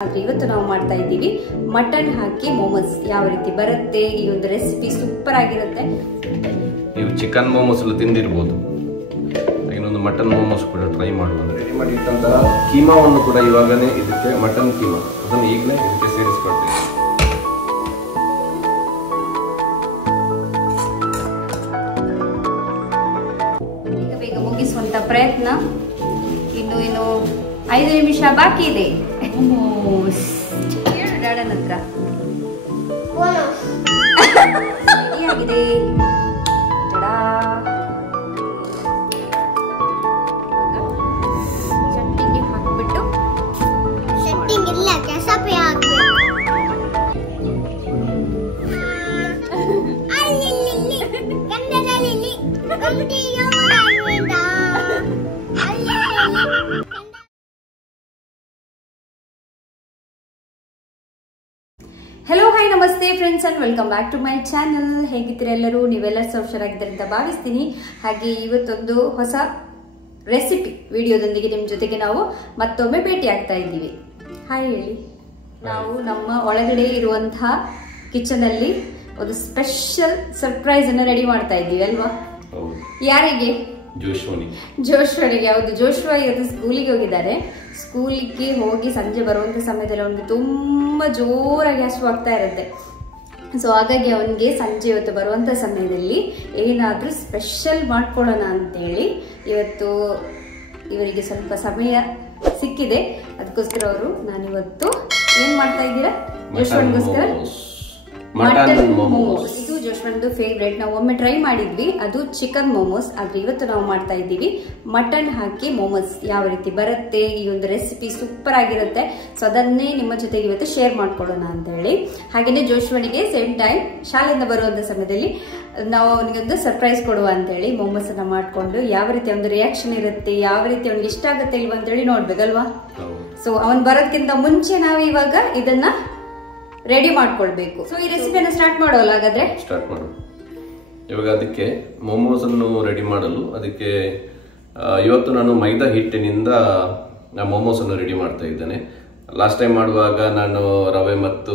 ಇವತ್ತು ನಾವು ಮಾಡ್ತಾ ಇದ್ದೀವಿ ಮಟನ್ ಹಾಕಿ ಮೋಮೋಸ್ ಯಾವ ರೀತಿ ಬರುತ್ತೆ ಈ ಒಂದು ರೆಸಿಪಿ ಸೂಪರ್ ಆಗಿರುತ್ತೆ ನೀವು ಚಿಕನ್ ಮೋಮೋಸ್ ಎಲ್ಲ ತಿಂದಿರಬಹುದು ಇನ್ನೊಂದು ಮಟನ್ ಮೋಮೋಸ್ ಕೂಡ ಟ್ರೈ ಮಾಡುವುದು ರೆಡಿ ಮಾಡಿ ಇಟ್ಟಂತ ಕೀಮಾವನ್ನು ಕೂಡ ಇವಾಗನೇ ಇದಕ್ಕೆ ಮಟನ್ ಕೀಮಾ ಅದನ್ನು ಈಗಲೇ ಇದಕ್ಕೆ ಸೇರಿಸಿಕೊಳ್ತೇವೆ ಈಗ ಬೇಗ ಮುಗಿಸುವಂತ ಪ್ರಯತ್ನ ಇನ್ನು 5 ನಿಮಿಷ ಬಾಕಿ ಇದೆ ಡಾಡನ್ ಹತ್ರ ರೆಡಿಯಾಗಿದೆ ಚಟ್ನಿಗೆ ಹಾಕ್ಬಿಟ್ಟು ಹೆಲೋ ಹಾಯ್ ನಮಸ್ತೆ friends and welcome back to my channel. ಹೇಗಿದ್ದೀರಾ ಎಲ್ಲರೂ? ನೀವೆಲ್ಲ ಹುಷಾರಾಗಿದ್ದಾರೆ ಅಂತ ಭಾವಿಸ್ತೀನಿ. ಹಾಗೆ ಇವತ್ತೊಂದು ಹೊಸ ರೆಸಿಪಿ ವಿಡಿಯೋದೊಂದಿಗೆ ನಿಮ್ಮ ಜೊತೆಗೆ ನಾವು ಮತ್ತೊಮ್ಮೆ ಭೇಟಿ ಆಗ್ತಾ ಇದ್ದೀವಿ. ಹಾಯ್ ಹೇಳಿ. ನಾವು ನಮ್ಮ ಒಳಗಡೆ ಇರುವಂತಹ ಕಿಚನ್ ಅಲ್ಲಿ ಒಂದು ಸ್ಪೆಷಲ್ ಸರ್ಪ್ರೈಸ್ ಅನ್ನ ರೆಡಿ ಮಾಡ್ತಾ ಇದ್ದೀವಿ ಅಲ್ವಾ? ಯಾರಿಗೆ? ಜೋಶ್ವನಿಗೆ. ಹೌದು, ಜೋಶ್ವ ಇವತ್ತು ಸ್ಕೂಲಿಗೆ ಹೋಗಿದ್ದಾರೆ. ಸ್ಕೂಲಿಗೆ ಹೋಗಿ ಸಂಜೆ ಬರುವಂತ ಸಮಯದಲ್ಲಿ ಅವನಿಗೆ ತುಂಬಾ ಜೋರಾಗಿ ಹಸಿವಾಗ್ತಾ ಇರುತ್ತೆ. ಸೊ ಹಾಗಾಗಿ ಅವನಿಗೆ ಸಂಜೆ ಇವತ್ತು ಬರುವಂತ ಸಮಯದಲ್ಲಿ ಏನಾದ್ರೂ ಸ್ಪೆಷಲ್ ಮಾಡ್ಕೊಳ್ಳೋಣ ಅಂತೇಳಿ ಇವತ್ತು ಇವರಿಗೆ ಸ್ವಲ್ಪ ಸಮಯ ಸಿಕ್ಕಿದೆ. ಅದಕ್ಕೋಸ್ಕರ ಅವರು ನಾನಿವತ್ತು ಏನ್ ಮಾಡ್ತಾ ಇದ್ದೀರಾ ಜೋಶ್ವನ್ಗೋಸ್ಕರ ಮಟನ್ ಮೋಮೋಸ್. ಇದು ಜೋಶ್ವಂದು ಫೇವ್ರೇಟ್. ನಾವು ಒಮ್ಮೆ ಟ್ರೈ ಮಾಡಿದ್ವಿ, ಅದು ಚಿಕನ್ ಮೋಮೋಸ್. ಆದ್ರೆ ಇವತ್ತು ನಾವು ಮಾಡ್ತಾ ಇದ್ದೀವಿ ಮಟನ್ ಹಾಕಿ ಮೋಮೋಸ್ ಯಾವ ರೀತಿ ಬರುತ್ತೆ ಈ ಒಂದು ರೆಸಿಪಿ ಸೂಪರ್ ಆಗಿರುತ್ತೆ. ಸೊ ಅದನ್ನೇ ನಿಮ್ಮ ಜೊತೆಗೆ ಇವತ್ತು ಶೇರ್ ಮಾಡ್ಕೊಳ್ಳೋಣ ಅಂತ ಹೇಳಿ. ಹಾಗೇನೆ ಜೋಶ್ವನಿಗೆ ಸೇಮ್ ಟೈಮ್ ಶಾಲೆಯಿಂದ ಬರುವಂತ ಸಮಯದಲ್ಲಿ ನಾವು ಅವನಿಗೊಂದು ಸರ್ಪ್ರೈಸ್ ಕೊಡುವ ಅಂತ ಹೇಳಿ ಮೋಮೋಸ್ ಅನ್ನ ಮಾಡ್ಕೊಂಡು ಯಾವ ರೀತಿ ಒಂದು ರಿಯಾಕ್ಷನ್ ಇರುತ್ತೆ, ಯಾವ ರೀತಿ ಅವನಿಗೆ ಇಷ್ಟ ಆಗುತ್ತೆ ಇಲ್ವಾ ಅಂತ ಹೇಳಿ ನೋಡ್ಬೇಕಲ್ವಾ? ಸೊ ಅವನ್ ಬರೋದಕ್ಕಿಂತ ಮುಂಚೆ ನಾವು ಇವಾಗ ಇದನ್ನ ರೆಡಿ ಮಾಡ್ಕೊಳ್ಬೇಕು. ಸೊ ಈ ರೆಸಿಪಿಯನ್ನು ಸ್ಟಾರ್ಟ್ ಮಾಡೋಲ್ಲ ಹಾಗಾದ್ರೆ? ಸ್ಟಾರ್ಟ್ ಮಾಡು. ಇವಾಗ ಅದಕ್ಕೆ ಮೋಮೋಸ್ ಅನ್ನು ರೆಡಿ ಮಾಡಲು ಅದಕ್ಕೆ ಇವತ್ತು ನಾನು ಮೈದಾ ಹಿಟ್ಟಿನಿಂದ ಮೋಮೋಸ್ ಅನ್ನು ರೆಡಿ ಮಾಡ್ತಾ ಇದ್ದೇನೆ. ಲಾಸ್ಟ್ ಟೈಮ್ ಮಾಡುವಾಗ ನಾನು ರವೆ ಮತ್ತು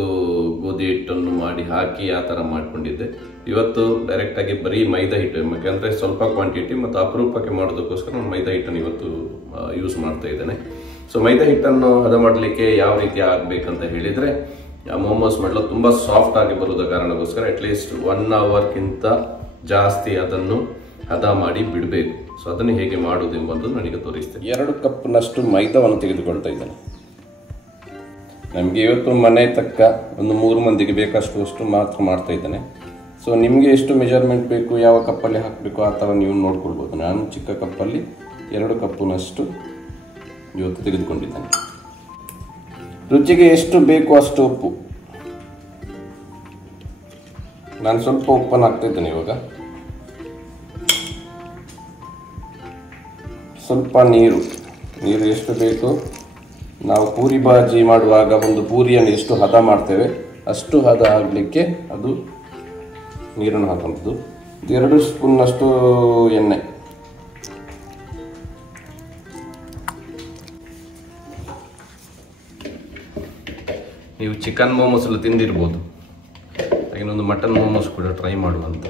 ಗೋಧಿ ಹಿಟ್ಟನ್ನು ಮಾಡಿ ಹಾಕಿ ಆ ತರ ಮಾಡ್ಕೊಂಡಿದ್ದೆ. ಇವತ್ತು ಡೈರೆಕ್ಟ್ ಆಗಿ ಬರೀ ಮೈದಾ ಹಿಟ್ಟು, ಯಾಕಂದ್ರೆ ಸ್ವಲ್ಪ ಕ್ವಾಂಟಿಟಿ ಮತ್ತು ಅಪರೂಪಕ್ಕೆ ಮಾಡೋದಕ್ಕೋಸ್ಕರ ನಾನು ಮೈದಾ ಹಿಟ್ಟನ್ನು ಇವತ್ತು ಯೂಸ್ ಮಾಡ್ತಾ ಇದ್ದೇನೆ. ಸೊ ಮೈದಾ ಹಿಟ್ಟನ್ನು ಹದ ಮಾಡಲಿಕ್ಕೆ ಯಾವ ರೀತಿ ಆಗ್ಬೇಕಂತ ಹೇಳಿದ್ರೆ, ಮೋಮೋಸ್ ಮಾಡಲು ತುಂಬಾ ಸಾಫ್ಟ್ ಆಗಿ ಬರುವುದ ಕಾರಣಕ್ಕೋಸ್ಕರ ಅಟ್ಲೀಸ್ಟ್ 1 ಅವರ್ಗಿಂತ ಜಾಸ್ತಿ ಅದನ್ನು ಹದ ಮಾಡಿ ಬಿಡಬೇಕು. ಸೊ ಅದನ್ನು ಹೇಗೆ ಮಾಡುವುದು ಎಂಬುದು ನನಗೆ ತೋರಿಸ್ತೇನೆ. 2 ಕಪ್ನಷ್ಟು ಮೈದಾವನ್ನು ತೆಗೆದುಕೊಳ್ತಾ ಇದ್ದೇನೆ. ನಮಗೆ ಇವತ್ತು ಮನೆ ತಕ್ಕ ಒಂದು 3 ಮಂದಿಗೆ ಬೇಕಷ್ಟು ಮಾತ್ರ ಮಾಡ್ತಾ ಇದ್ದೇನೆ. ಸೊ ನಿಮಗೆ ಎಷ್ಟು ಮೆಜರ್ಮೆಂಟ್ ಬೇಕು, ಯಾವ ಕಪ್ಪಲ್ಲಿ ಹಾಕಬೇಕು ಆ ಥರ ನೀವು ನೋಡ್ಕೊಳ್ಬೋದು. ನಾನು ಚಿಕ್ಕ ಕಪ್ಪಲ್ಲಿ 2 ಕಪ್ನಷ್ಟು ಇವತ್ತು ತೆಗೆದುಕೊಂಡಿದ್ದೇನೆ. ರುಚಿಗೆ ಎಷ್ಟು ಬೇಕು ಅಷ್ಟು ಉಪ್ಪು. ನಾನು ಸ್ವಲ್ಪ ಉಪ್ಪನ್ನು ಹಾಕ್ತಾ ಇದ್ದೇನೆ. ಇವಾಗ ಸ್ವಲ್ಪ ನೀರು ಎಷ್ಟು ಬೇಕು, ನಾವು ಪೂರಿ ಬಾಜಿ ಮಾಡುವಾಗ ಒಂದು ಪೂರಿಯನ್ನು ಎಷ್ಟು ಹದ ಮಾಡ್ತೇವೆ ಅಷ್ಟು ಹದ ಆಗಲಿಕ್ಕೆ ಅದು ನೀರನ್ನು ಹಾಕುವಂಥದ್ದು. 2 ಸ್ಪೂನ್ನಷ್ಟು ಎಣ್ಣೆ, ನೀವು ಚಿಕನ್ ಮೋಮೋಸ್ ಎಲ್ಲ ತಿಂದಿರ್ಬೋದು, ಇನ್ನೊಂದು ಮಟನ್ ಮೋಮೋಸ್ ಕೂಡ ಟ್ರೈ ಮಾಡುವಂತ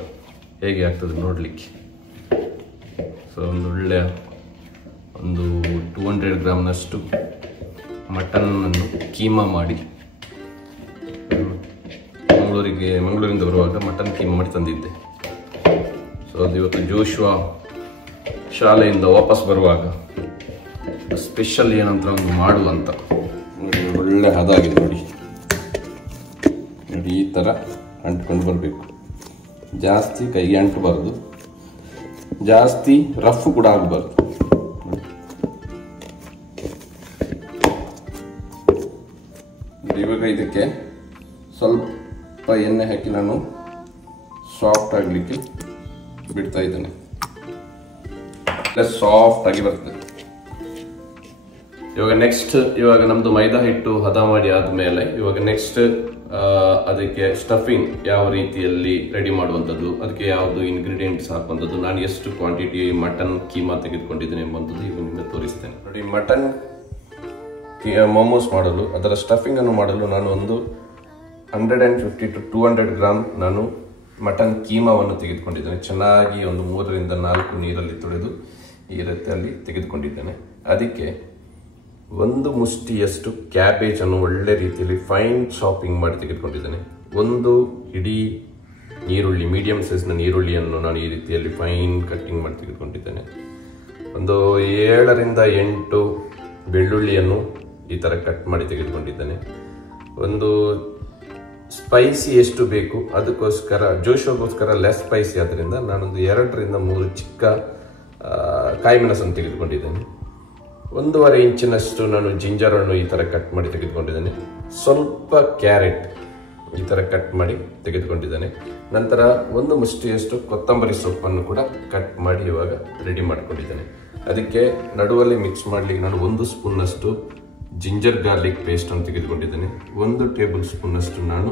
ಹೇಗೆ ಆಗ್ತದೆ ನೋಡಲಿಕ್ಕೆ. ಸೊ ಒಂದು 200 ಗ್ರಾಮ್ನಷ್ಟು ಮಟನ್ನನ್ನು ಕೀಮಾ ಮಾಡಿ ಮಂಗಳೂರಿಂದ ಬರುವಾಗ ಮಟನ್ ಕೀಮಾ ಮಾಡಿ ತಂದಿದ್ದೆ. ಸೊ ಅದು ಇವತ್ತು ಜೋಶ್ವ ಶಾಲೆಯಿಂದ ವಾಪಸ್ ಬರುವಾಗ ಸ್ಪೆಷಲ್ ಏನಂತ ಒಂದು ಮಾಡುವಂತ. ಒಳ್ಳೆ ಹದ ಆಗಿದೆ ನೋಡಿ. ಈ ಥರ ಅಂಟ್ಕೊಂಡು ಬರಬೇಕು. ಜಾಸ್ತಿ ಕೈಗೆ ಅಂಟಬಾರ್ದು, ಜಾಸ್ತಿ ರಫ್ ಕೂಡ ಆಗಬಾರ್ದು. ಇವಾಗ ಇದಕ್ಕೆ ಸ್ವಲ್ಪ ಎಣ್ಣೆ ಹಾಕಿ ನಾನು ಸಾಫ್ಟ್ ಆಗಲಿಕ್ಕೆ ಬಿಡ್ತಾ ಇದ್ದೇನೆ. ಸಾಫ್ಟ್ ಆಗಿ ಬರ್ತದೆ. ಇವಾಗ ನಮ್ದು ಮೈದಾ ಹಿಟ್ಟು ಹದ ಮಾಡಿ ಆದ್ಮೇಲೆ ಇವಾಗ ನೆಕ್ಸ್ಟ್ ಅದಕ್ಕೆ ಸ್ಟಫಿಂಗ್ ಯಾವ ರೀತಿಯಲ್ಲಿ ರೆಡಿ ಮಾಡುವಂಥದ್ದು, ಅದಕ್ಕೆ ಯಾವುದು ಇಂಗ್ರೀಡಿಯೆಂಟ್ಸ್ ಹಾಕುವಂಥದ್ದು, ನಾನು ಎಷ್ಟು ಕ್ವಾಂಟಿಟಿ ಮಟನ್ ಕೀಮಾ ತೆಗೆದುಕೊಂಡಿದ್ದೇನೆ ಎಂಬಂಥದ್ದು ಈಗ ನಿಮಗೆ ತೋರಿಸ್ತೇನೆ ನೋಡಿ. ಮಟನ್ ಮೊಮೋಸ್ ಮಾಡಲು, ಅದರ ಸ್ಟಫಿಂಗನ್ನು ಮಾಡಲು ನಾನು ಒಂದು 150 to 200 ಗ್ರಾಮ್ ನಾನು ಮಟನ್ ಕೀಮಾವನ್ನು ತೆಗೆದುಕೊಂಡಿದ್ದೇನೆ. ಚೆನ್ನಾಗಿ ಒಂದು 3 ರಿಂದ 4 ನೀರಲ್ಲಿ ತೊಳೆದು ಈ ರೀತಿಯಲ್ಲಿ ತೆಗೆದುಕೊಂಡಿದ್ದೇನೆ. ಅದಕ್ಕೆ ಒಂದು ಮುಷ್ಟಿಯಷ್ಟು ಕ್ಯಾಬೇಜನ್ನು ಒಳ್ಳೆ ರೀತಿಯಲ್ಲಿ ಫೈನ್ ಚಾಪಿಂಗ್ ಮಾಡಿ ತೆಗೆದುಕೊಂಡಿದ್ದೇನೆ. ಒಂದು ಇಡೀ ಈರುಳ್ಳಿ, ಮೀಡಿಯಂ ಸೈಜ್ನ ಈರುಳ್ಳಿಯನ್ನು ನಾನು ಈ ರೀತಿಯಲ್ಲಿ ಫೈನ್ ಕಟ್ಟಿಂಗ್ ಮಾಡಿ ತೆಗೆದುಕೊಂಡಿದ್ದೇನೆ. ಒಂದು 7 ರಿಂದ 8 ಬೆಳ್ಳುಳ್ಳಿಯನ್ನು ಈ ಥರ ಕಟ್ ಮಾಡಿ ತೆಗೆದುಕೊಂಡಿದ್ದೇನೆ. ಒಂದು ಸ್ಪೈಸಿ ಎಷ್ಟು ಬೇಕು ಅದಕ್ಕೋಸ್ಕರ, ಜೋಶೋಗೋಸ್ಕರ ಲೆಸ್ ಸ್ಪೈಸಿ ಆದ್ದರಿಂದ ನಾನೊಂದು 2 ರಿಂದ 3 ಚಿಕ್ಕ ಕಾಯಿ ಮೆಣಸನ್ನು ತೆಗೆದುಕೊಂಡಿದ್ದೇನೆ. 1.5 ಇಂಚಿನಷ್ಟು ನಾನು ಜಿಂಜರ್ ಹಣ್ಣು ಈ ಥರ ಕಟ್ ಮಾಡಿ ತೆಗೆದುಕೊಂಡಿದ್ದೇನೆ. ಸ್ವಲ್ಪ ಕ್ಯಾರೆಟ್ ಈ ಥರ ಕಟ್ ಮಾಡಿ ತೆಗೆದುಕೊಂಡಿದ್ದೇನೆ. ನಂತರ ಒಂದು ಮುಷ್ಟಿಯಷ್ಟು ಕೊತ್ತಂಬರಿ ಸೊಪ್ಪನ್ನು ಕೂಡ ಕಟ್ ಮಾಡಿ ಇವಾಗ ರೆಡಿ ಮಾಡಿಕೊಂಡಿದ್ದೇನೆ. ಅದಕ್ಕೆ ನಡುವಲ್ಲಿ ಮಿಕ್ಸ್ ಮಾಡಲಿಕ್ಕೆ ನಾನು 1 ಸ್ಪೂನ್ನಷ್ಟು ಜಿಂಜರ್ ಗಾರ್ಲಿಕ್ ಪೇಸ್ಟನ್ನು ತೆಗೆದುಕೊಂಡಿದ್ದೇನೆ. 1 ಟೇಬಲ್ ಸ್ಪೂನ್ನಷ್ಟು ನಾನು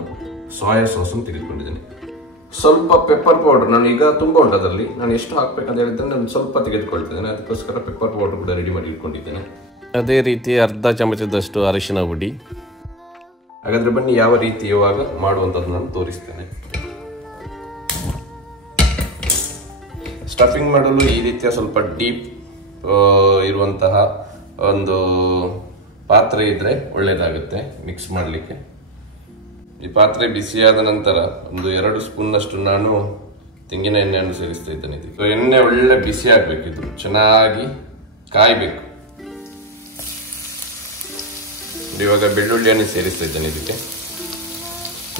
ಸೋಯಾ ಸಾಸನ್ನು ತೆಗೆದುಕೊಂಡಿದ್ದೇನೆ. ಸ್ವಲ್ಪ ಪೆಪ್ಪರ್ ಪೌಡರ್, ನಾನು ಈಗ ತುಂಬ ಉಂಟು ಅದರಲ್ಲಿ, ನಾನು ಎಷ್ಟು ಹಾಕ್ಬೇಕಂತ ಹೇಳಿದ್ರೆ ನಾನು ಸ್ವಲ್ಪ ತೆಗೆದುಕೊಳ್ತಿದ್ದೇನೆ. ಅದಕ್ಕೋಸ್ಕರ ಪೆಪ್ಪರ್ ಪೌಡರ್ ಕೂಡ ರೆಡಿ ಮಾಡಿ ಇಟ್ಕೊಂಡಿದ್ದೇನೆ. ಅದೇ ರೀತಿ ಅರ್ಧ ಚಮಚದಷ್ಟು ಅರಿಶಿನ ಪುಡಿ. ಹಾಗಾದ್ರೆ ಬನ್ನಿ ಯಾವ ರೀತಿ ಇವಾಗ ಮಾಡುವಂಥದ್ದು ನಾನು ತೋರಿಸ್ತೇನೆ. ಸ್ಟಫಿಂಗ್ ಮಾಡಲು ಈ ರೀತಿಯ ಸ್ವಲ್ಪ ಡೀಪ್ ಇರುವಂತಹ ಒಂದು ಪಾತ್ರೆ ಇದ್ರೆ ಒಳ್ಳೇದಾಗುತ್ತೆ ಮಿಕ್ಸ್ ಮಾಡಲಿಕ್ಕೆ. ಈ ಪಾತ್ರೆ ಬಿಸಿಯಾದ ನಂತರ ಒಂದು 2 ಸ್ಪೂನ್ನಷ್ಟು ನಾನು ತೆಂಗಿನ ಎಣ್ಣೆಯನ್ನು ಸೇರಿಸ್ತಾ ಇದ್ದೇನೆ. ಇದಕ್ಕೆ ಎಣ್ಣೆ ಒಳ್ಳೆ ಬಿಸಿ ಆಗಬೇಕು, ಇದು ಚೆನ್ನಾಗಿ ಕಾಯಬೇಕು. ಇವಾಗ ಬೆಳ್ಳುಳ್ಳಿಯನ್ನು ಸೇರಿಸ್ತಾ ಇದ್ದೇನೆ. ಇದಕ್ಕೆ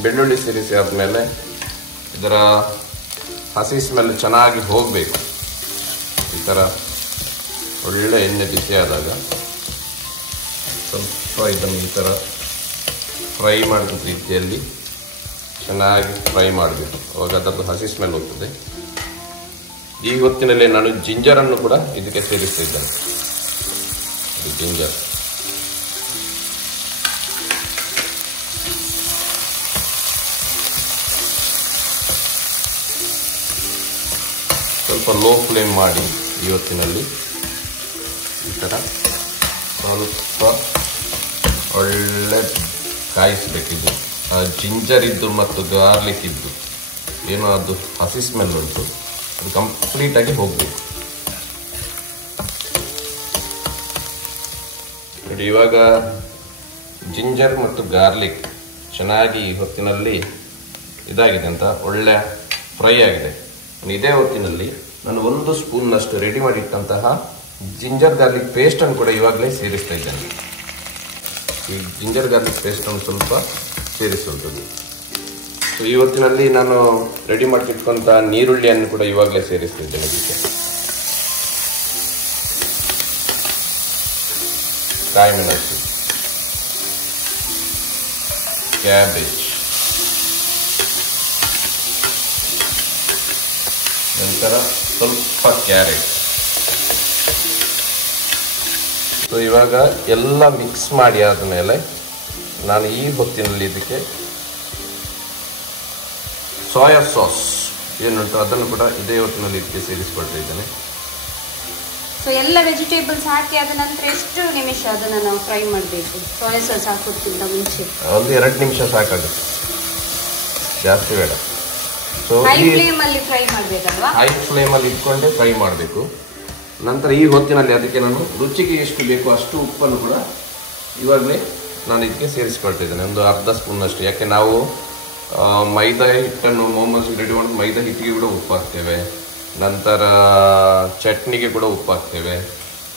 ಬೆಳ್ಳುಳ್ಳಿ ಸೇರಿಸಿ ಆದ್ಮೇಲೆ ಇದರ ಹಸಿ ಸ್ಮೆಲ್ ಚೆನ್ನಾಗಿ ಹೋಗಬೇಕು. ಈ ಥರ ಒಳ್ಳೆ ಎಣ್ಣೆ ಬಿಸಿ ಆದಾಗ ಸ್ವಲ್ಪ ಇದನ್ನು ಈ ಥರ ಫ್ರೈ ಮಾಡಿದ ರೀತಿಯಲ್ಲಿ ಚೆನ್ನಾಗಿ ಫ್ರೈ ಮಾಡಬೇಕು. ಅವಾಗ ಅದರದ್ದು ಹಸಿ ಸ್ಮೆಲ್ ಹೋಗ್ತದೆ. ಈ ಹೊತ್ತಿನಲ್ಲಿ ನಾನು ಜಿಂಜರನ್ನು ಕೂಡ ಇದಕ್ಕೆ ಸೇರಿಸ್ತಾ ಇದ್ದೇನೆ. ಜಿಂಜರ್ ಸ್ವಲ್ಪ ಲೋ ಫ್ಲೇಮ್ ಮಾಡಿ ಈ ಹೊತ್ತಿನಲ್ಲಿ ಈ ಥರ ಸ್ವಲ್ಪ ಒಳ್ಳೆ ಕಾಯಿಸಬೇಕಿದ್ದು. ಜಿಂಜರ್ ಇದ್ದು ಮತ್ತು ಗಾರ್ಲಿಕ್ ಇದ್ದು ಏನೋ ಅದು ಹಸಿ ಸ್ಮೆಲ್ ಉಂಟು, ಅದು ಕಂಪ್ಲೀಟಾಗಿ ಹೋಗಬೇಕು. ನೋಡಿ ಇವಾಗ ಜಿಂಜರ್ ಮತ್ತು ಗಾರ್ಲಿಕ್ ಚೆನ್ನಾಗಿ ಈ ಹೊತ್ತಿನಲ್ಲಿ ಇದಾಗಿದೆ ಅಂತ ಒಳ್ಳೆ ಫ್ರೈ ಆಗಿದೆ. ಇದೇ ಹೊತ್ತಿನಲ್ಲಿ ನಾನು 1 ಸ್ಪೂನ್ನಷ್ಟು ರೆಡಿ ಮಾಡಿಟ್ಟಂತಹ ಜಿಂಜರ್ ಗಾರ್ಲಿಕ್ ಪೇಸ್ಟನ್ನು ಕೂಡ ಇವಾಗಲೇ ಸೇರಿಸ್ತಾ ಇದ್ದೇನೆ. ಈ ಜಿಂಜರ್ ಗಾರ್ಲಿಕ್ ಪೇಸ್ಟನ್ನು ಸ್ವಲ್ಪ ಸೇರಿಸುವಂಥದ್ದು. ಸೊ ಈ ಹೊತ್ತಿನಲ್ಲಿ ನಾನು ರೆಡಿ ಮಾಡಿಟ್ಕೊಂತ ನೀರುಳ್ಳಿಯನ್ನು ಕೂಡ ಇವಾಗಲೇ ಸೇರಿಸ್ತಾ ಇದ್ದೇನೆ. ಇದಕ್ಕೆ ಕಾಯಿ ಮೆಣಸು, ಕ್ಯಾಬೇಜ್, ನಂತರ ಸ್ವಲ್ಪ ಕ್ಯಾರೆಟ್. ಸೊ ಇವಾಗ ಎಲ್ಲ ಮಿಕ್ಸ್ ಮಾಡಿ ಆದಮೇಲೆ ನಾನು ಈ ಹೊತ್ತಿನಲ್ಲಿ ಇದಕ್ಕೆ ಸೋಯಾ ಸಾಸ್ ಏನುಂಟು ಅದನ್ನು ಕೂಡ ಇದೇ ಹೊತ್ತಿನಲ್ಲಿ ಇದಕ್ಕೆ ಸೇರಿಸ್ಕೊಳ್ತಾ ಇದ್ದೇನೆ. ಸೊ ಎಲ್ಲ ವೆಜಿಟೇಬಲ್ಸ್ ಹಾಕಿ ಆದ ನಂತರ ಎಷ್ಟು ನಿಮಿಷ ಅದನ್ನು ನಾವು ಫ್ರೈ ಮಾಡಬೇಕು? ಸೋಯಾ ಸಾಸ್ ಹಾಕೋದ್ಕಿಂತ ಮುಂಚೆ ಒಂದು 2 ನಿಮಿಷ ಸಾಕಾಗುತ್ತೆ, ಜಾಸ್ತಿ ಬೇಡ. ಸೊ ಹೈ ಫ್ಲೇಮಲ್ಲಿ ಫ್ರೈ ಮಾಡಬೇಕಲ್ವಾ? ಹೈ ಫ್ಲೇಮಲ್ಲಿ ಇಟ್ಕೊಂಡೆ ಫ್ರೈ ಮಾಡಬೇಕು. ನಂತರ ಈ ಹೊತ್ತಿನಲ್ಲಿ ಅದಕ್ಕೆ ನಾನು ರುಚಿಗೆ ಎಷ್ಟು ಬೇಕು ಅಷ್ಟು ಉಪ್ಪನ್ನು ಕೂಡ ಇವಾಗಲೇ ನಾನು ಇದಕ್ಕೆ ಸೇರಿಸ್ಕೊಳ್ತಾ ಇದ್ದೇನೆ. ಒಂದು ಅರ್ಧ ಸ್ಪೂನ್ನಷ್ಟು. ಯಾಕೆ ನಾವು ಮೈದಾ ಹಿಟ್ಟನ್ನು ಮೊಮೋಸ್ ರೆಡಿ ಮಾಡಿ ಮೈದಾ ಹಿಟ್ಟಿಗೆ ಕೂಡ ಉಪ್ಪು ಹಾಕ್ತೇವೆ, ನಂತರ ಚಟ್ನಿಗೆ ಕೂಡ ಉಪ್ಪು ಹಾಕ್ತೇವೆ,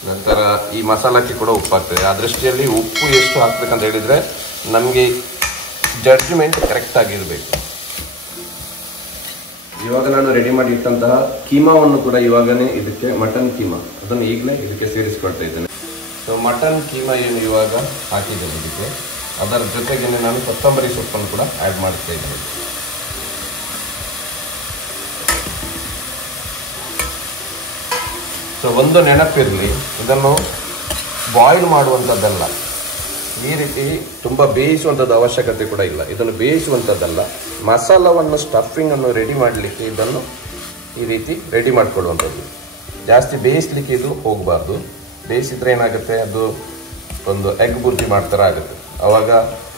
ನಂತರ ಈ ಮಸಾಲಕ್ಕೆ ಕೂಡ ಉಪ್ಪು ಹಾಕ್ತೇವೆ. ಆ ದೃಷ್ಟಿಯಲ್ಲಿ ಉಪ್ಪು ಎಷ್ಟು ಹಾಕ್ಬೇಕಂತ ಹೇಳಿದರೆ ನಮಗೆ ಜಡ್ಜ್ಮೆಂಟ್ ಕರೆಕ್ಟ್ ಆಗಿರಬೇಕು. ಇವಾಗ ನಾನು ರೆಡಿ ಮಾಡಿ ಇಟ್ಟಂತಹ ಕೀಮಾವನ್ನು ಕೂಡ ಇವಾಗನೇ ಇದಕ್ಕೆ, ಮಟನ್ ಕೀಮಾ ಅದನ್ನು ಈಗಲೇ ಇದಕ್ಕೆ ಸೇರಿಸ್ಕೊಳ್ತಾ ಇದ್ದೇನೆ. ಸೊ ಮಟನ್ ಕೀಮಾ ಏನು ಇವಾಗ ಹಾಕಿದ್ದೇನೆ ಇದಕ್ಕೆ, ಅದರ ಜೊತೆಗೆ ನಾನು ಕೊತ್ತಂಬರಿ ಸೊಪ್ಪನ್ನು ಕೂಡ ಆ್ಯಡ್ ಮಾಡ್ತಾ ಇದ್ದೇನೆ. ಸೊ ಒಂದು ನೆನಪಿರಲಿ, ಇದನ್ನು ಬಾಯ್ಲ್ ಮಾಡುವಂಥದ್ದಲ್ಲ, ಈ ರೀತಿ ತುಂಬ ಬೇಯಿಸುವಂಥದ್ದು ಅವಶ್ಯಕತೆ ಕೂಡ ಇಲ್ಲ. ಇದನ್ನು ಬೇಯಿಸುವಂಥದ್ದಲ್ಲ, ಮಸಾಲವನ್ನು ಸ್ಟಫಿಂಗನ್ನು ರೆಡಿ ಮಾಡಲಿಕ್ಕೆ ಇದನ್ನು ಈ ರೀತಿ ರೆಡಿ ಮಾಡಿಕೊಳ್ಳುವಂಥದ್ದು. ಜಾಸ್ತಿ ಬೇಯಿಸಲಿಕ್ಕೆ ಇದು ಹೋಗಬಾರ್ದು. ಬೇಯಿಸಿದ್ರೆ ಏನಾಗುತ್ತೆ, ಅದು ಒಂದು ಎಗ್ ಬುರ್ಜಿ ಮಾಡ್ತಾರೆ ಆಗುತ್ತೆ. ಅವಾಗ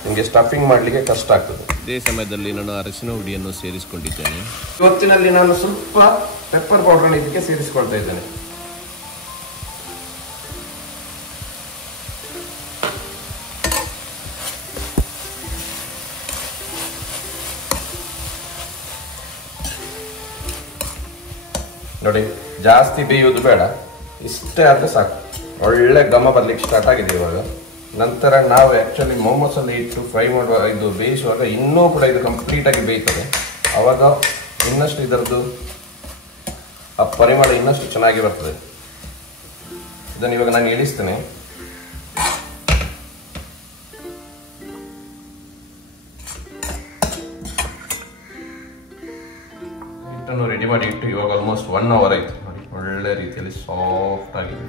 ನಿಮಗೆ ಸ್ಟಫಿಂಗ್ ಮಾಡಲಿಕ್ಕೆ ಕಷ್ಟ ಆಗ್ತದೆ. ಇದೇ ಸಮಯದಲ್ಲಿ ನಾನು ಅರಸಿನ ಹುಡಿಯನ್ನು ಸೇರಿಸಿಕೊಂಡಿದ್ದೇನೆ. ಇವತ್ತಿನಲ್ಲಿ ನಾನು ಸ್ವಲ್ಪ ಪೆಪ್ಪರ್ ಪೌಡರ್ ಇದಕ್ಕೆ ಸೇರಿಸಿಕೊಳ್ತಾ ಇದ್ದೇನೆ. ನೋಡಿ, ಜಾಸ್ತಿ ಬೇಯೋದು ಬೇಡ, ಇಷ್ಟೇ ಆದರೆ ಸಾಕು. ಒಳ್ಳೆ ಘಮ ಬರ್ಲಿಕ್ಕೆ ಸ್ಟಾರ್ಟ್ ಆಗಿದೆ ಇವಾಗ. ನಂತರ ನಾವು ಆ್ಯಕ್ಚುಲಿ ಮೋಮೋಸಲ್ಲಿ ಇಟ್ಟು ಫ್ರೈ ಮಾಡುವ ಇದು ಬೇಯಿಸುವಾಗ ಇನ್ನೂ ಕೂಡ ಇದು ಕಂಪ್ಲೀಟಾಗಿ ಬೇಯ್ತದೆ. ಆವಾಗ ಇನ್ನಷ್ಟು ಇದರದ್ದು ಆ ಪರಿಮಳ ಇನ್ನಷ್ಟು ಚೆನ್ನಾಗಿ ಬರ್ತದೆ. ಇದನ್ನು ಇವಾಗ ನಾನು ಇಳಿಸ್ತೇನೆ. ಹಿಟ್ಟನ್ನು ರೆಡಿ ಮಾಡಿ ಇಟ್ಟು ಇವಾಗ ಆಲ್ಮೋಸ್ಟ್ 1 hour ಆಯಿತು. ನೋಡಿ, ಒಳ್ಳೆ ರೀತಿಯಲ್ಲಿ ಸಾಫ್ಟ್ ಆಗಿದೆ.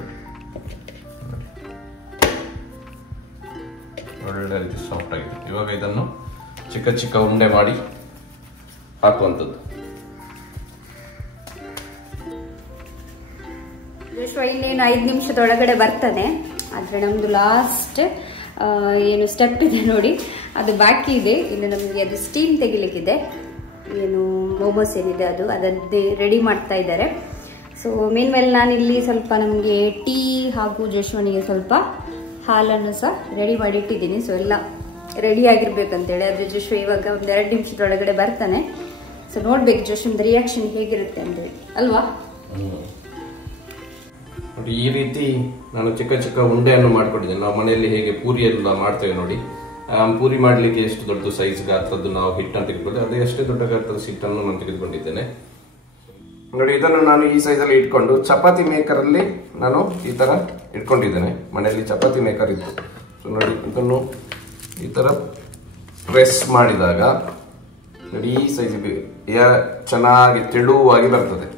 ಒಳ್ಳೆ ರೀತಿ ಸಾಫ್ಟ್ ಆಗಿದೆ. ಇವಾಗ ಇದನ್ನು ಚಿಕ್ಕ ಚಿಕ್ಕ ಉಂಡೆ ಮಾಡಿ ಹಾಕುವಂಥದ್ದು. ಇನ್ನೇನು 5 ನಿಮಿಷದೊಳಗಡೆ ಬರ್ತದೆ. ಆದರೆ ನಮ್ದು ಲಾಸ್ಟ್ ಏನು ಸ್ಟೆಪ್ ಇದೆ ನೋಡಿ, ಅದು ಬಾಕಿ ಇದೆ. ಇನ್ನು ನಮಗೆ ಅದು ಸ್ಟೀಮ್ ತೆಗಿಲಿಕ್ಕಿದೆ. ಏನು ಮೋಮೋಸ್ ಏನಿದೆ ಅದನ್ನೇ ರೆಡಿ ಮಾಡ್ತಾ ಇದ್ದಾರೆ. ಸೊ ಮೇನ್ ಮೇಲೆ ನಾನಿಲ್ಲಿ ಸ್ವಲ್ಪ ನಮಗೆ ಟೀ ಹಾಗೂ ಜೋಶ್ವನಿಗೆ ಸ್ವಲ್ಪ ಹಾಲನ್ನು ಸಹ ರೆಡಿ ಮಾಡಿ ಇಟ್ಟಿದ್ದೀನಿ. ಸೊ ಎಲ್ಲ ರೆಡಿ ಆಗಿರ್ಬೇಕಂತೇಳಿ. ಆದರೆ ಜೋಶ್ವ ಇವಾಗ 1-2 ನಿಮಿಷದೊಳಗಡೆ ಬರ್ತಾನೆ. ಸೊ ನೋಡ್ಬೇಕು ಜೋಶ್ವನ್ದು ರಿಯಾಕ್ಷನ್ ಹೇಗಿರುತ್ತೆ ಅಂತೇಳಿ ಅಲ್ವಾ. ನೋಡಿ, ಈ ರೀತಿ ನಾನು ಚಿಕ್ಕ ಚಿಕ್ಕ ಉಂಡೆಯನ್ನು ಮಾಡ್ಕೊಂಡಿದ್ದೇನೆ. ನಾವು ಮನೆಯಲ್ಲಿ ಹೇಗೆ ಪೂರಿ ಎಲ್ಲ ಮಾಡ್ತೇವೆ ನೋಡಿ, ಪೂರಿ ಮಾಡಲಿಕ್ಕೆ ಎಷ್ಟು ದೊಡ್ಡ ಸೈಜ್ ಗಾತ್ರದ್ದು ನಾವು ಹಿಟ್ಟನ್ನು ತೆಗೆದುಕೊಳ್ಳಿ, ಅದೇ ಅಷ್ಟೇ ದೊಡ್ಡ ಗಾತ್ರದ ಹಿಟ್ಟನ್ನು ನಾನು ತೆಗೆದುಕೊಂಡಿದ್ದೇನೆ. ನೋಡಿ, ಇದನ್ನು ನಾನು ಈ ಸೈಜಲ್ಲಿ ಇಟ್ಕೊಂಡು ಚಪಾತಿ ಮೇಕರಲ್ಲಿ ನಾನು ಈ ಥರ ಇಟ್ಕೊಂಡಿದ್ದೇನೆ. ಮನೆಯಲ್ಲಿ ಚಪಾತಿ ಮೇಕರ್ ಇತ್ತು. ಸೊ ನೋಡಿ, ಇದನ್ನು ಈ ಥರ ಪ್ರೆಸ್ ಮಾಡಿದಾಗ ನೋಡಿ ಈ ಸೈಜ್ ಚೆನ್ನಾಗಿ ತೆಳುವಾಗಿ ಬರ್ತದೆ.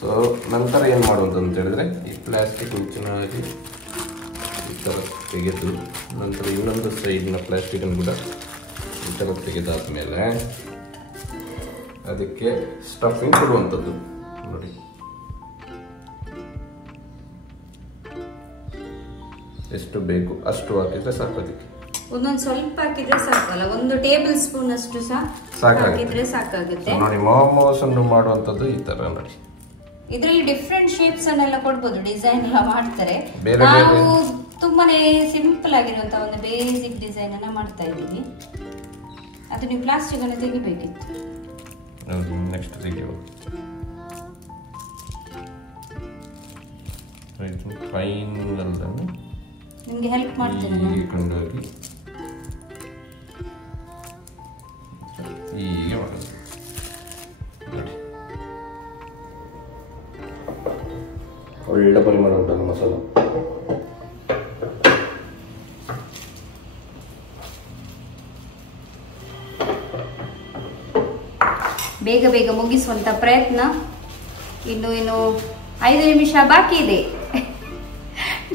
ಸೊ ನಂತರ ಏನು ಮಾಡುವುದು ಅಂತ ಹೇಳಿದ್ರೆ, ಈ ಪ್ಲಾಸ್ಟಿಕ್ ಚೆನ್ನಾಗಿ ಈ ಥರ ತೆಗೆದು ನಂತರ ಇನ್ನೊಂದು ಸೈಡ್ನ ಪ್ಲಾಸ್ಟಿಕನ್ನು ಕೂಡ ಈ ಥರ ತೆಗೆದಾದ ಮೇಲೆ ಅದಕ್ಕೆ ಸ್ಟಫಿಂಗ್ ಕೊಡುವಂಥದ್ದು. ನೋಡಿ, ಎಷ್ಟು ಬೇಕು ಅಷ್ಟು ಹಾಕಿದ್ರೆ ಸಾಕು. ಅದಕ್ಕೆ ಒಂದೊಂದು ಸ್ವಲ್ಪ ಹಾಕಿದ್ರೆ ಸಾಕಲ್ಲ, 1 ಟೇಬಲ್ ಸ್ಪೂನ್ ಅಷ್ಟು ಸಹ ಹಾಕಿದ್ರೆ ಸಾಕಾಗುತ್ತೆ. ನೋಡಿ, ಮೋಮೋಸ್ ಅನ್ನು ಮಾಡುವಂಥದ್ದು ಈ ತರ. ನೋಡಿ, ಇದರಲ್ಲಿ ಡಿಫ್ರೆಂಟ್ ಶೇಪ್ಸ್ ಅನ್ನೆಲ್ಲ ಕೊಡ್ಬೋದು, ಡಿಸೈನ್ ಎಲ್ಲ ಮಾಡ್ತಾರೆ. ನಾವು ತುಂಬಾನೇ ಸಿಂಪಲ್ ಆಗಿರುವಂತ ಒಂದು ಬೇಸಿಕ್ ಡಿಸೈನ್ ಅನ್ನ ಮಾಡ್ತಾ ಇದ್ದೀವಿ. ಅದು ನೀವು ಪ್ಲಾಸ್ಟಿಕ್ ಅನ್ನು ತೆಗಿಬೇಕಿತ್ತು. ನೆಕ್ಸ್ಟ್ ತೆಗೆಯುವ ಫೈನಲ್ ನಿಮಗೆ ಹೆಲ್ಪ್ ಮಾಡ್ತೇನೆ. ಕಂಡಾಗಿ ಹೀಗೆ ಮಾಡೋದು. ನೋಡಿ, ಒಳ್ಳೆ ಪರಿಮಾಣ ಉಂಟಲ್ಲ ಮಸಾಲ. ಬೇಗ ಬೇಗ ಮುಗಿಸುವಂತ ಪ್ರಯತ್ನ. ಇನ್ನು 5 ನಿಮಿಷ ಬಾಕಿ ಇದೆ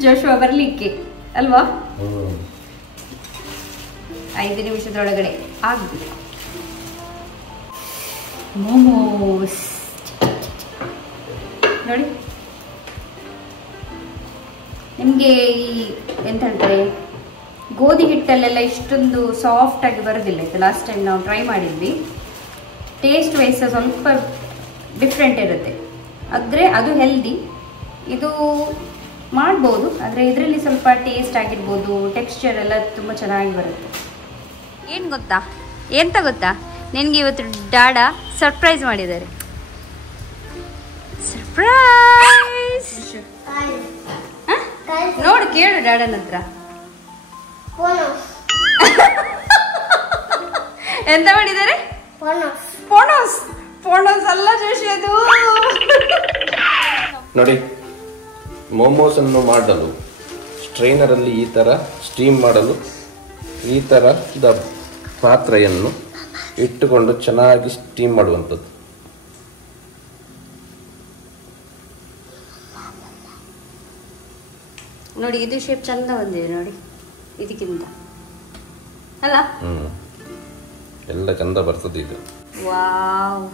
ಜೋಶ್ವ ಬರ್ಲಿಕ್ಕೆ ಅಲ್ವಾ. 5 ನಿಮಿಷದೊಳಗಡೆ ಆಗ್ಬೇಕು. ಮೋಮೋಸ್ ನೋಡಿ, ನಿಮಗೆ ಈ ಎಂತ ಹೇಳ್ತಾರೆ, ಗೋಧಿ ಹಿಟ್ಟಲ್ಲೆಲ್ಲ ಇಷ್ಟೊಂದು ಸಾಫ್ಟ್ ಆಗಿ ಬರೋದಿಲ್ಲ. ಇದು ಲಾಸ್ಟ್ ಟೈಮ್ ನಾವು ಟ್ರೈ ಮಾಡಿದ್ವಿ. ಟೇಸ್ಟ್ ವೈಸ್ ಸ್ವಲ್ಪ ಡಿಫ್ರೆಂಟ್ ಇರುತ್ತೆ. ಆದರೆ ಅದು ಹೆಲ್ದಿ, ಇದು ಮಾಡ್ಬೋದು. ಆದರೆ ಇದರಲ್ಲಿ ಸ್ವಲ್ಪ ಟೇಸ್ಟ್ ಆಗಿರ್ಬೋದು, ಟೆಕ್ಸ್ಚರ್ ಎಲ್ಲ ತುಂಬ ಚೆನ್ನಾಗಿ ಬರುತ್ತೆ. ಏನು ಗೊತ್ತಾ, ಎಂತ ಗೊತ್ತಾ, ನಿನಗೆ ಇವತ್ತು ಡಾಡಾ ಸರ್ಪ್ರೈಸ್ ಮಾಡಿದ್ದಾರೆ. ಸರ್ಪ್ರೈಸ್ ನೋಡು, ಕೇಳು ಡಾಡನ ಹತ್ರ. ಎಂತ ಮಾಡಿದ್ದಾರೆ? ಪೋಣೋಸ್. ಪೋಣೋಸ್ ಅಲ್ಲ ಜೋಶಿ, ಅದು ನೋಡಿ, ಮೋಮೋಸ್ ಅನ್ನು ಮಾಡಲು ಸ್ಟ್ರೈನರ್ ಅಲ್ಲಿ ಈ ತರ ಸ್ಟೀಮ್ ಮಾಡಲು ಈ ತರದ ಪಾತ್ರೆಯನ್ನು ಇಟ್ಟುಕೊಂಡು ಚೆನ್ನಾಗಿ ಸ್ಟೀಮ್ ಮಾಡುವಂಥದ್ದು. ನೋಡಿ, ಇದು ಶೇಪ್ ಚಂದ ಬಂದಿದೆ ನೋಡಿ, ಇದಕ್ಕಿಂತ ಅಲ್ಲ. ಎಲ್ಲ ಚಂದ ಬರ್ತದೆ ಇದು. ವಾವ್,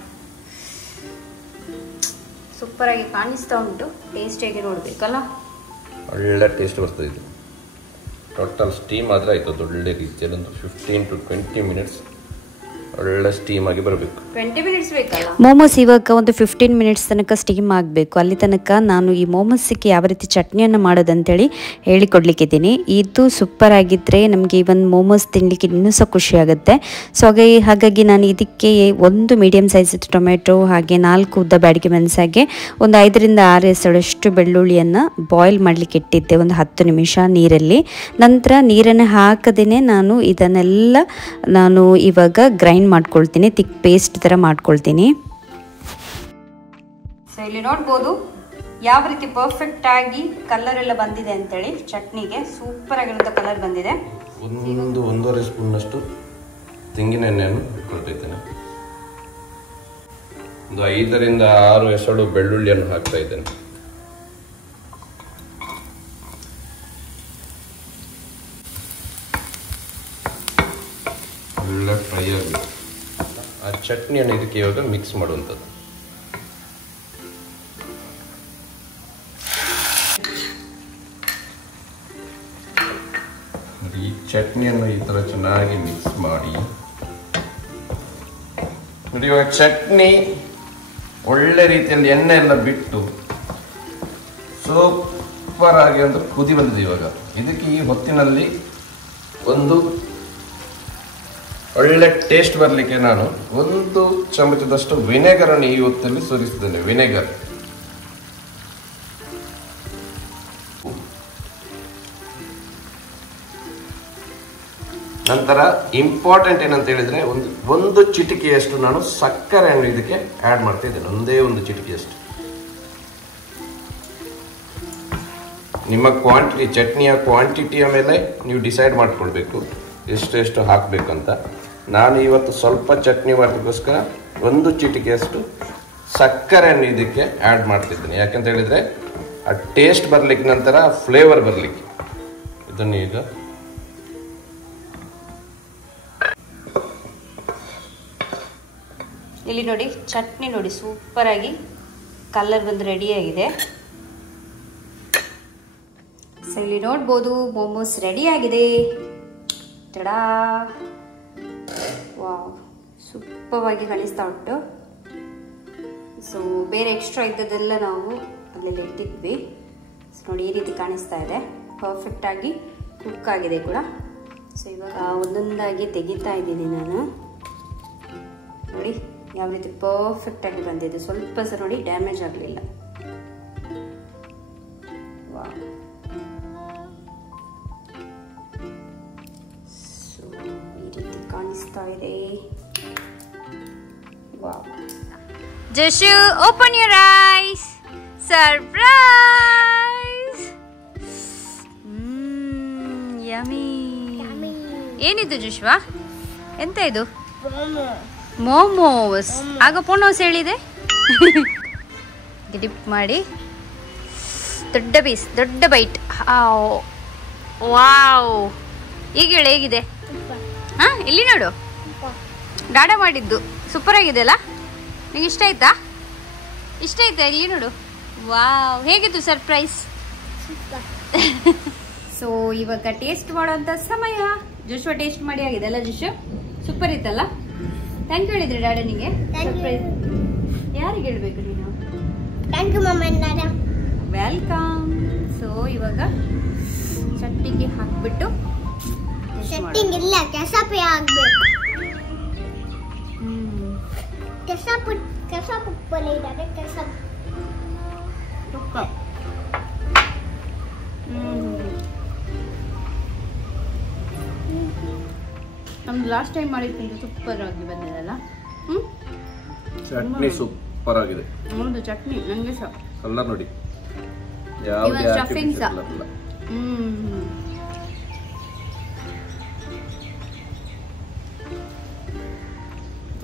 ಸೂಪರ್ ಆಗಿ ಕಾಣಿಸ್ತಾ ಉಂಟು. ಟೇಸ್ಟ್ ಹೇಗೆ ನೋಡ್ಬೇಕಲ್ಲ, ಒಳ್ಳೆ ಟೇಸ್ಟ್ ಬರ್ತದೆ ಇದು. ಟೋಟಲ್ ಸ್ಟೀಮ್ ಆದರೆ ಆಯಿತು. ಒಳ್ಳೆ ರೀತಿಯಲ್ಲಿ ಒಂದು 15 to 20 ಮಿನಿಟ್ಸ್ ಒಳ್ಳೆ ಸ್ಟೀಮ್ ಆಗಿ ಬರಬೇಕು. 20 ಮಿನಿಟ್ಸ್ ಬೇಕಲ್ಲ? ಮೋಮೋಸ್ ಇವಾಗ ಒಂದು 15 ಮಿನಿಟ್ಸ್ ತನಕ ಸ್ಟೀಮ್ ಆಗಬೇಕು. ಅಲ್ಲಿ ತನಕ ನಾನು ಈ ಮೋಮೋಸ್ಗೆ ಯಾವ ರೀತಿ ಚಟ್ನಿಯನ್ನು ಮಾಡೋದಂತೇಳಿ ಹೇಳಿಕೊಡ್ಲಿಕ್ಕಿದ್ದೀನಿ. ಇದು ಸೂಪರ್ ಆಗಿದ್ದರೆ ನಮಗೆ ಇವನ್ ಮೋಮೋಸ್ ತಿನ್ನಲಿಕ್ಕೆ ಇನ್ನೂ ಸಹ ಖುಷಿ ಆಗುತ್ತೆ. ಸೊ ಹಾಗಾಗಿ ನಾನು ಇದಕ್ಕೆ ಒಂದು ಮೀಡಿಯಮ್ ಸೈಜ್ ಟೊಮೆಟೊ, ಹಾಗೆ 4 ಉದ್ದ ಬ್ಯಾಡಿಗೆ ಮೆಣಸಾಗೆ, ಒಂದು 5 ರಿಂದ 6 ಎಸಳಷ್ಟು ಬೆಳ್ಳುಳ್ಳಿಯನ್ನು ಬಾಯ್ಲ್ ಮಾಡಲಿಕ್ಕೆ ಇಟ್ಟಿದ್ದೆ ಒಂದು 10 ನಿಮಿಷ ನೀರಲ್ಲಿ. ನಂತರ ನೀರನ್ನು ಹಾಕದೇ ನಾನು ಇವಾಗ ಗ್ರೈಂಡ್ ಮಾಡ್ಕೊಳ್ತೀನಿ, ತಿಕ್ ಪೇಸ್ಟ್ ಥರ ಮಾಡ್ಕೊಳ್ತೀನಿ. ಸೊ ಇಲ್ಲಿ ನೋಡ್ಬೋದು ಯಾವ ರೀತಿ ಪರ್ಫೆಕ್ಟ್ ಆಗಿ ಕಲರ್ ಎಲ್ಲ ಬಂದಿದೆ ಅಂತೇಳಿ. ಚಟ್ನಿಗೆ ಸೂಪರ್ ಆಗಿರುವಂಥ ಕಲರ್ ಬಂದಿದೆ. 1-1.5 ಸ್ಪೂನ್ನಷ್ಟು ತೆಂಗಿನ ಎಣ್ಣೆಯನ್ನು ಇಟ್ಕೊಳ್ತಿದ್ದೇನೆ. ಒಂದು 5 ರಿಂದ 6 ಎಸಳು ಬೆಳ್ಳುಳ್ಳಿಯನ್ನು ಹಾಕ್ತಾ ಇದ್ದೇನೆ. ಒಳ್ಳೆ ಫ್ರೈ ಆಗಬೇಕು. ಆ ಚಟ್ನಿಯನ್ನು ಇದಕ್ಕೆ ಇವಾಗ ಮಿಕ್ಸ್ ಮಾಡುವಂಥದ್ದು. ಈ ಚಟ್ನಿಯನ್ನು ಈ ಥರ ಚೆನ್ನಾಗಿ ಮಿಕ್ಸ್ ಮಾಡಿ ನೋಡಿ. ಇವಾಗ ಚಟ್ನಿ ಒಳ್ಳೆ ರೀತಿಯಲ್ಲಿ ಎಣ್ಣೆ ಎಲ್ಲ ಬಿಟ್ಟು ಸೂಪರ್ ಆಗಿ ಒಂದು ಕುದಿ ಬಂದಿದೆ. ಇವಾಗ ಇದಕ್ಕೆ ಈ ಹೊತ್ತಿನಲ್ಲಿ ಒಂದು ಒಳ್ಳೆ ಟೇಸ್ಟ್ ಬರಲಿಕ್ಕೆ ನಾನು 1 ಚಮಚದಷ್ಟು ವಿನೆಗರ್ ಅನ್ನು ಈ ಹೊತ್ತಲ್ಲಿ ಸುರಿಸಿದ್ದೇನೆ. ವಿನೆಗರ್ ನಂತರ ಇಂಪಾರ್ಟೆಂಟ್ ಏನಂತ ಹೇಳಿದ್ರೆ ಒಂದು ಚಿಟಿಕೆಯಷ್ಟು ನಾನು ಸಕ್ಕರೆಯನ್ನು ಇದಕ್ಕೆ ಆ್ಯಡ್ ಮಾಡ್ತಾ ಇದ್ದೇನೆ. ಒಂದೇ ಒಂದು ಚಿಟಿಕೆಯಷ್ಟು. ನಿಮ್ಮ ಕ್ವಾಂಟಿಟಿ, ಚಟ್ನಿಯ ಕ್ವಾಂಟಿಟಿಯ ಮೇಲೆ ನೀವು ಡಿಸೈಡ್ ಮಾಡ್ಕೊಳ್ಬೇಕು ಎಷ್ಟು ಹಾಕಬೇಕಂತ. ನಾನು ಇವತ್ತು ಸ್ವಲ್ಪ ಚಟ್ನಿ ಮಾಡೋದಕ್ಕೋಸ್ಕರ 1 ಚಿಟಿಕೆಯಷ್ಟು ಸಕ್ಕರೆಯನ್ನು ಇದಕ್ಕೆ ಆ್ಯಡ್ ಮಾಡ್ತಿದ್ದೇನೆ. ಯಾಕಂತ ಹೇಳಿದರೆ ಆ ಟೇಸ್ಟ್ ಬರಲಿಕ್ಕೆ, ನಂತರ ಫ್ಲೇವರ್ ಬರಲಿಕ್ಕೆ. ಇದನ್ನು ಈಗ ಇಲ್ಲಿ ನೋಡಿ ಚಟ್ನಿ ನೋಡಿ ಸೂಪರ್ ಆಗಿ ಕಲರ್ ಬಂದು ರೆಡಿಯಾಗಿದೆ. ಸೊ ಇಲ್ಲಿ ನೋಡ್ಬೋದು ಮೋಮೋಸ್ ರೆಡಿಯಾಗಿದೆ. ತಡಾ, ವಾವ್, ಸೂಪರ್ವಾಗಿ ಕಾಣಿಸ್ತಾ ಉಂಟು. ಸೊ ಬೇರೆ ಎಕ್ಸ್ಟ್ರಾ ಇದ್ದದೆಲ್ಲ ನಾವು ಅಲ್ಲೆಲ್ಲ ಇಟ್ಟಿದ್ವಿ. ಸೊ ನೋಡಿ ಈ ರೀತಿ ಕಾಣಿಸ್ತಾ ಇದೆ. ಪರ್ಫೆಕ್ಟಾಗಿ ಕುಕ್ ಆಗಿದೆ ಕೂಡ. ಸೊ ಇವಾಗ ಒಂದೊಂದಾಗಿ ತೆಗಿತಾ ಇದ್ದೀನಿ ನಾನು. ನೋಡಿ ಯಾವ ರೀತಿ ಪರ್ಫೆಕ್ಟಾಗಿ ಬಂದಿದೆ. ಸ್ವಲ್ಪ ಸಹ ನೋಡಿ ಡ್ಯಾಮೇಜ್ ಆಗಲಿಲ್ಲ. ವಾವ್, ಸೊ ಈ ರೀತಿ ಕಾಣಿಸ್ತಾ ಇದೆ. Wow. Jashu, open your eyes. Surprise. Yummy. ಏನಿದು ಜಶ್ವಾ? ಎಂತ ಇದು? ಮೋಮೋಸ್. ಆಗ ಪೋನೋಸ್ ಹೇಳಿದೆ. ಡಿಪ್ ಮಾಡಿ ದೊಡ್ಡ ಪೀಸ್, ದೊಡ್ಡ ಬೈಟ್. ವಾವ್, ಈಗ ಹೇಳಿ ಹೇಗಿದೆ? ಹಾ, ಇಲ್ಲಿ ನೋಡು, ಗಾಢ ಮಾಡಿದ್ದು ಸೂಪರ್ ಆಗಿದೆ ಅಲ್ಲ? ನಿಂಗೆ ಇಷ್ಟ ಆಯ್ತಾ? ಇಷ್ಟ ಆಯ್ತಾ? ಇಲ್ಲಿ ನೋಡು. ವಾವ್, ಹೇಗಿತ್ತು ಸರ್ಪ್ರೈಸ್? ಸೊ ಇವಾಗ ಟೇಸ್ಟ್ ಮಾಡುವಂತ ಸಮಯ. ಜೋಶುವ ಟೇಸ್ಟ್ ಮಾಡಿ ಆಗಿದೆ ಅಲ್ಲ ಜೋಶು? ಸೂಪರ್ ಇತ್ತಲ್ಲ? ಥ್ಯಾಂಕ್ ಯು ಹೇಳಿದ್ರಿ ಡ್ಯಾಡನಿಗೆ? ಸರ್ಪ್ರೈಸ್ ಯಾರಿಗೆ ಹೇಳ್ಬೇಕು ನೀನು? ಥ್ಯಾಂಕ್ ಯು ಮಮ್ಮ and dada. ವೆಲ್ಕಮ್. ಸೊ ಇವಾಗ ಚಟ್ನಿಗೆ ಹಾಕ್ಬಿಟ್ಟು ಸೆಟ್ಟಿಂಗ್ ಇಲ್ಲ, ಕೆಸಪೆ ಆಗ್ಬೇಕು. ಕೆಸಪು ಪಲ್ಯ ಇದ್ದಾರೆ. ಕೆಸಪು ನಮ್ದು ಲಾಸ್ಟ್ ಟೈಮ್ ಮಾಡಿದ್ಕಿಂತ ಸೂಪರ್ ಆಗಿ ಬಂದಿದೆಲ್ಲ. ಚಟ್ನಿ ಸೂಪರ್ ಆಗಿದೆ. ಹೌದು, ಚಟ್ನಿ ನಂಗೆ ಸಹ. ಕಲರ್ ನೋಡಿ, ಸ್ಟಫಿಂಗ್ ಸಹ.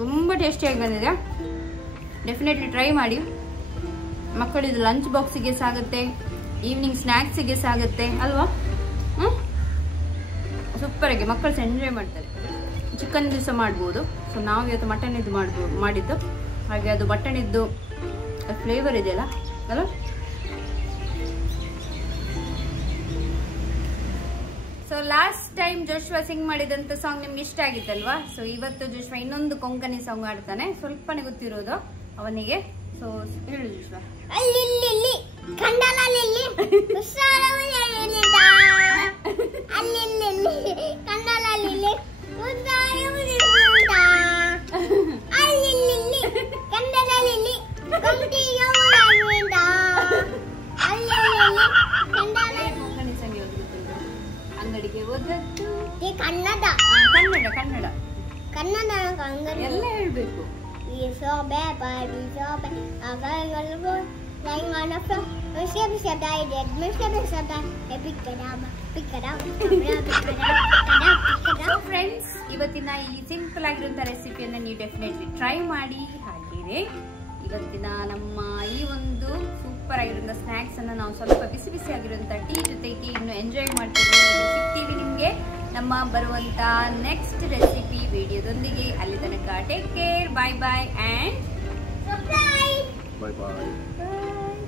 ತುಂಬ ಟೇಸ್ಟಿಯಾಗಿ ಬಂದಿದೆ. ಡೆಫಿನೆಟ್ಲಿ ಟ್ರೈ ಮಾಡಿ. ಮಕ್ಕಳಿದು ಲಂಚ್ ಬಾಕ್ಸಿಗೆ ಸಾಗುತ್ತೆ, ಈವ್ನಿಂಗ್ ಸ್ನ್ಯಾಕ್ಸಿಗೆ ಸಾಗುತ್ತೆ ಅಲ್ವಾ? ಸೂಪರ್ ಆಗಿ ಮಕ್ಕಳು ಸಹ ಎಂಜಾಯ್ ಮಾಡ್ತಾರೆ. ಚಿಕನ್ ದಿವಸ ಮಾಡ್ಬೋದು. ಸೊ ನಾವು ಇವತ್ತು ಮಟನ್ ಇದು ಮಾಡಿದ್ದು, ಹಾಗೆ ಅದು ಮಟನ್ ಇದ್ದು ಫ್ಲೇವರ್ ಇದೆಯಲ್ಲ ಅಲ್ಲ? So last time Joshua Singh ಮಾಡಿದಂತ ಸಾಂಗ್ ನಿಮ್ಗೆ ಇಷ್ಟ ಆಗಿತ್ತಲ್ವಾ? ಸೊ ಇವತ್ತು ಜೋಶ್ವಾ ಇನ್ನೊಂದು ಕೊಂಕಣಿ ಸಾಂಗ್ ಆಡ್ತಾನೆ, ಸ್ವಲ್ಪನೇ ಗೊತ್ತಿರೋದು ಅವನಿಗೆ. ಸೊ ಹೇಳು ಜೋಶ್ವಾ. ಅಲ್ಲಿ ಕಂಡಲಲ್ಲಿ ಉತ್ಸಾಹದಲ್ಲಿ ಅಲ್ಲಿ ಕಂಡಲಲ್ಲಿ ಉತ್ಸಾಹದಲ್ಲಿ ಅಲ್ಲಿ ಕಂಡಲಲ್ಲಿ ಗಮಟಿಯವ್ವನಿಂದ ಅಲ್ಲಿ ಕಂಡಲಲ್ಲಿ ಕೊಂಕಣಿ ಸಾಂಗ್ ಯಾವ್ದು ಗೊತ್ತಿಲ್ಲ? ಅಂಗಡಿಗೆ ಹೋದದ್ದು ಕನ್ನಡ ಕನ್ನಡ ಕನ್ನಡ ಅಂಗಡಿ ಎಲ್ಲ ಹೇಳ್ಬೇಕು. We saw bad, we saw bad. I'm going on the road, lying on the floor. Mr. died, Mr. died. I pick it up, pick it up, pick it up, pick it so up. Friends, ಇವತ್ತಿನ ಈ simple ಆಗಿರುವಂತ ರೆಸಿಪಿಯನ್ನ ನೀವು definitely try ಮಾಡಿ. ಹಾಗೆಯೇ ಇವತ್ತಿನ ನಮ್ಮ ಈ ಒಂದು ಸೂಪರ್ ಆಗಿರುವಂತ ಸ್ನಾಕ್ಸ್ ಅನ್ನ ನಾವು ಸ್ವಲ್ಪ ಬಿಸಿ ಬಿಸಿ ಆಗಿರುವಂತ ಟೀ ಜೊತೆಗೆ ಇನ್ನು ಎಂಜಾಯ್ ಮಾಡ್ತೀವಿ. ಸಿಗ್ತೀವಿ ನಿಮ್ಗೆ ನಮ್ಮ ಬರುವಂತ ನೆಕ್ಸ್ಟ್ ರೆಸಿಪಿ ವಿಡಿಯೋದೊಂದಿಗೆ. ಅಲ್ಲಿ ತನಕ take care, bye bye and Surprise! Bye bye.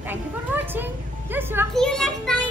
Thank you for watching. Joshua. See you next time.